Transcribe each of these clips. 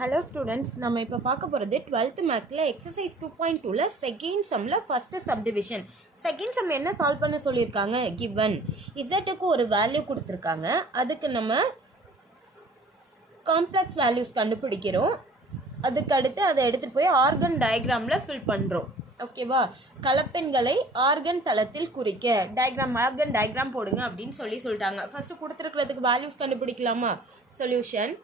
Hello students, நம்ம இப்போ பார்க்க போகிறது 12th மேத்ஸில் எக்ஸசைஸ் 2.2ல செகண்ட் சம்மில் ஃபஸ்ட்டு சப்டிவிஷன். செகண்ட் சம் என்ன சால்வ் பண்ண சொல்லியிருக்காங்க? கிவன் இசட்டுக்கு ஒரு வேல்யூ கொடுத்துருக்காங்க. அதுக்கு நம்ம காம்ப்ளெக்ஸ் வேல்யூஸ் கண்டுபிடிக்கிறோம். அதுக்கு அடுத்து அதை எடுத்துகிட்டு போய் ஆர்கன் டயக்ராமில் ஃபில் பண்ணுறோம். ஓகேவா? கலப்பெண்களை ஆர்கன் தளத்தில் குறிக்க ஆர்கன் டயக்ராம் போடுங்க அப்படின்னு சொல்லிட்டாங்க. ஃபஸ்ட்டு கொடுத்துருக்கிறதுக்கு வேல்யூஸ் கண்டுபிடிக்கலாமா? சொல்யூஷன்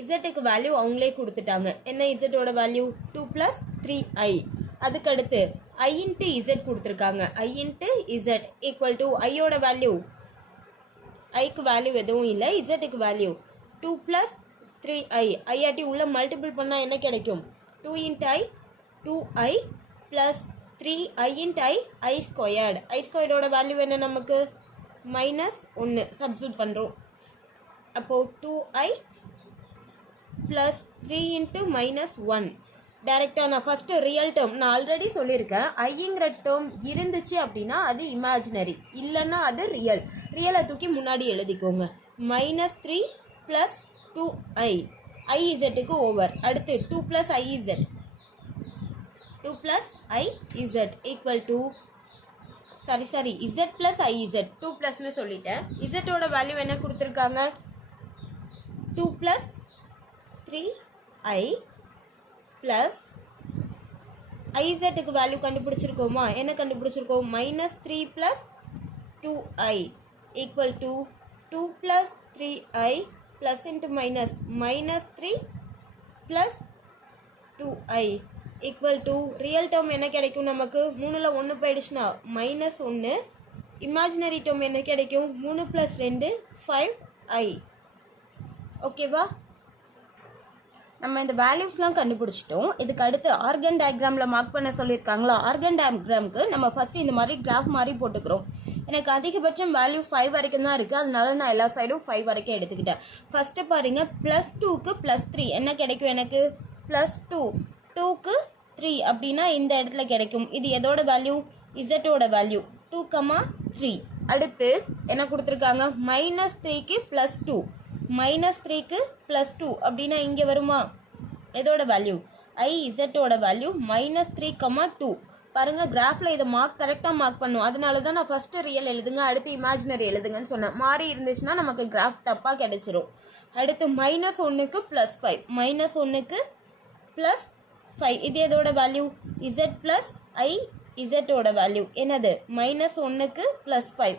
இசட்டுக்கு வேல்யூ அவங்களே கொடுத்துட்டாங்க. என்ன இசட்டோட வேல்யூ? 2 + 3i. அதுக்கடுத்து i இன்ட்டு இசட் கொடுத்துருக்காங்க. i into Z equal to ஐயோட வேல்யூ, ஐக்கு வேல்யூ எதுவும் இல்லை, இசட்டுக்கு வேல்யூ 2 + 3i. ஐயாட்டி உள்ள மல்டிபிள் பண்ணால் என்ன கிடைக்கும்? 2 into i 2i plus 3i into i squared. i ஸ்கொயர்டோட வேல்யூ என்ன? நமக்கு -1 சப்ஸ்டிட்யூட் பண்ணுறோம். அப்போது 2i ப்ளஸ் 3 இன்ட்டு -1. டைரெக்டாக நான் ஃபஸ்ட்டு ரியல் டேர்ம் நான் ஆல்ரெடி சொல்லியிருக்கேன். ஐங்கிற டேர்ம் இருந்துச்சு அப்படின்னா அது இமேஜினரி, இல்லைன்னா அது ரியல். ரியலை தூக்கி முன்னாடி எழுதிக்கோங்க. -3 ப்ளஸ் 2i iZக்கு ஓவர். அடுத்து 2 + iZ 2 + iZ equal to sorry Z + iZ 2 ப்ளஸ்ன்னு சொல்லிட்டேன். இசட்டோட வேல்யூ என்ன கொடுத்துருக்காங்க? 2 + 3i ப்ளஸ் iZக்கு வேல்யூ கண்டுபிடிச்சிருக்கோமா? என்ன கண்டுபிடிச்சிருக்கோம்? -3 + 2i equal to 2 + 3i plus into minus -3 plus 2i equal to real term என்ன கிடைக்கும் நமக்கு? 3ல் 1 போயிடுச்சுன்னா -1. இமேஜினரி டேர்ம் என்ன கிடைக்கும்? 3 + 2 5i. ஓகேவா? நம்ம இந்த வேல்யூஸ்லாம் கண்டுபிடிச்சிட்டோம். இதுக்கு அடுத்து ஆர்கன் டயக்ராமில் மார்க் பண்ண சொல்லியிருக்காங்களா? ஆர்கன் டயக்ராமுக்கு நம்ம ஃபஸ்ட்டு இந்த மாதிரி கிராஃப் மாதிரி போட்டுக்கிறோம். எனக்கு அதிகபட்சம் வேல்யூ 5 வரைக்கும் தான் இருக்குது, அதனால நான் எல்லா சைடும் 5 வரைக்கும் எடுத்துக்கிட்டேன். ஃபஸ்ட்டு பாருங்கள், +2க்கு +3 என்ன கிடைக்கும்? எனக்கு +2 2க்கு 3 அப்படின்னா இந்த இடத்துல கிடைக்கும். இது எதோட வேல்யூ? இசட்டோட வேல்யூ 2, 3. அடுத்து என்ன கொடுத்துருக்காங்க? -3க்கு +2 -3க்கு +2 அப்படின்னா இங்கே வருமா? எதோட வேல்யூ? iZோட வேல்யூ -3, 2. பாருங்கள், கிராஃபில் இதை கரெக்டாக மார்க் பண்ணும். அதனால தான் நான் ஃபஸ்ட்டு ரியல் எழுதுங்க, அடுத்து இமேஜினரி எழுதுங்கன்னு சொன்னேன். மாறி இருந்துச்சுன்னா நமக்கு கிராஃப் தப்பாக கிடைச்சிரும். அடுத்து -1க்கு +5 -1க்கு +5 இது எதோட வேல்யூ? Z + iZோட வேல்யூ என்னது? -1க்கு +5.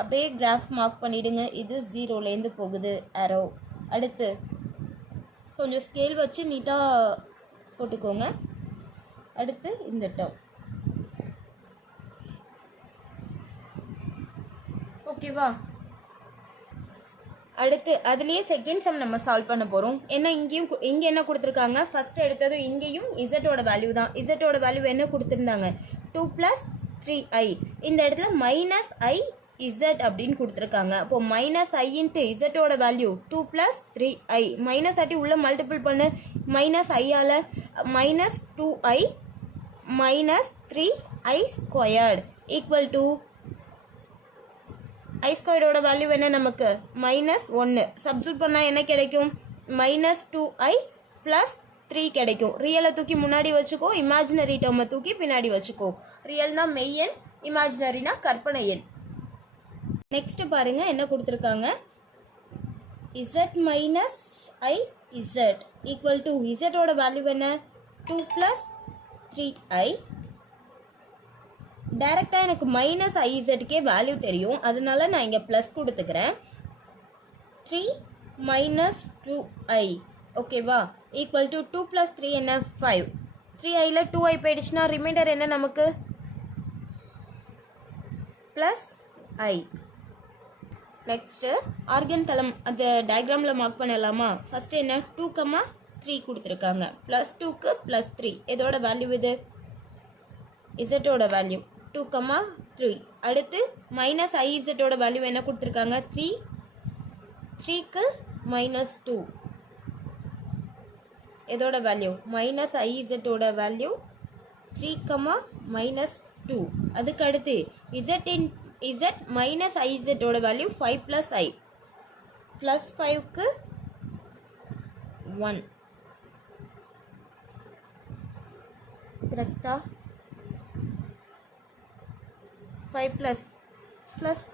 அப்படியே கிராஃப் மார்க் பண்ணிவிடுங்க. இது 0லேருந்து போகுது ஆரோ. அடுத்து கொஞ்சம் ஸ்கேல் வச்சு நீட்டாக போட்டுக்கோங்க. அடுத்து இந்த டேர்ம். ஓகேவா? அடுத்து அதுலேயே செகண்ட் சம் நம்ம சால்வ் பண்ண போகிறோம். ஏன்னா இங்கே என்ன கொடுத்துருக்காங்க? ஃபஸ்ட்டு எடுத்ததும் இங்கேயும் இசட்டோட வேல்யூ தான். இசட்டோட வேல்யூ என்ன கொடுத்துருந்தாங்க? 2 + 3i. இந்த இடத்துல -i Z அப்படின்னு கொடுத்துருக்காங்க. அப்போ -i இன்ட்டு இசட்டோட வேல்யூ 2 + 3i. மைனஸ் ஆட்டி உள்ள மல்டிபிள் பண்ணு. -iயால் -2i -3i squared equal to i ஸ்கொயரோட வேல்யூ என்ன நமக்கு? -1. சப்ஸ்டிட்யூட் பண்ணால் என்ன கிடைக்கும்? -2i ப்ளஸ் 3 கிடைக்கும். ரியலை தூக்கி முன்னாடி வச்சுக்கோ, இமேஜினரி டேர்மை தூக்கி பின்னாடி வச்சுக்கோ. ரியல்னா மெய்யன், இமேஜினரினா கற்பனை எண். நெக்ஸ்ட் பாருங்க, என்ன கொடுத்துருக்காங்க? Z - iZ ஈக்குவல் டு இசட்டோட வேல்யூ என்ன? 2 + 3i. டைரெக்டாக எனக்கு -iZக்கே வேல்யூ தெரியும், அதனால நான் இங்கே ப்ளஸ் கொடுத்துக்கிறேன். 3 - 2i ஓகேவா? ஈக்குவல் டு 2 + 3 என்ன? 5. 3iயில் 2i போயிடுச்சுன்னா ரிமைண்டர் என்ன நமக்கு? +i. நெக்ஸ்ட்டு ஆர்கன் தளம் அந்த டயக்ராமில் மார்க் பண்ணலாமா? ஃபஸ்ட்டு என்ன? 2, 3 கொடுத்துருக்காங்க. +2க்கு +3 எதோட வேல்யூ? இது இசட்டோட வேல்யூ 2, 3. அடுத்து -iZோட வேல்யூ என்ன கொடுத்துருக்காங்க? 3 3க்கு -2 எதோட வேல்யூ? -iZோட வேல்யூ 3, -2. அதுக்கு அடுத்து Z -iZோட வேல்யூ 5 + i +5க்கு 1 கரெக்டா 5 ப்ளஸ்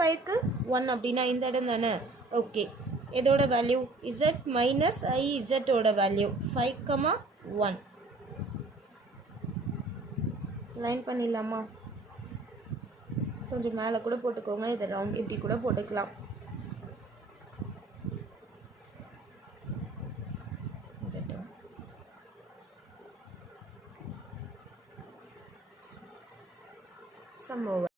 5க்கு 1 அப்படின்னா இந்த இடம் தானே ஓகே இதோட வேல்யூ z மைனஸ் I z-ஓட வேல்யூ 5,1 லைன் பண்ணிடலாமா கொஞ்சம் மேலே கூட போட்டுக்கோங்க இதை ரவுண்ட் இப்படி கூட போட்டுக்கலாம் சம் ஓவர்